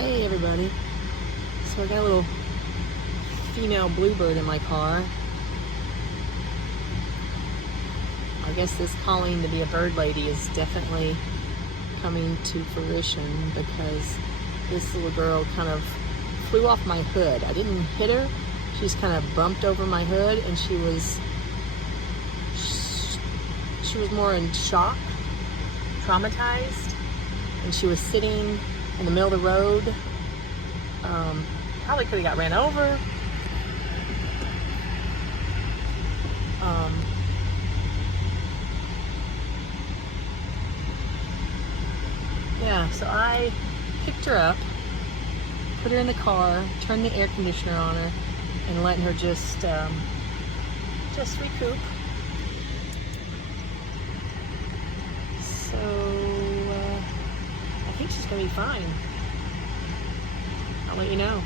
Hey everybody. So I got a little female bluebird in my car. I guess this calling to be a bird lady is definitely coming to fruition because this little girl kind of flew off my hood. I didn't hit her. She just kind of bumped over my hood and she was more in shock, traumatized, and she was sitting in the middle of the road. Probably could have got ran over. Yeah, so I picked her up, put her in the car, turned the air conditioner on her, and letting her just recoup. So I think she's gonna be fine. I'll let you know.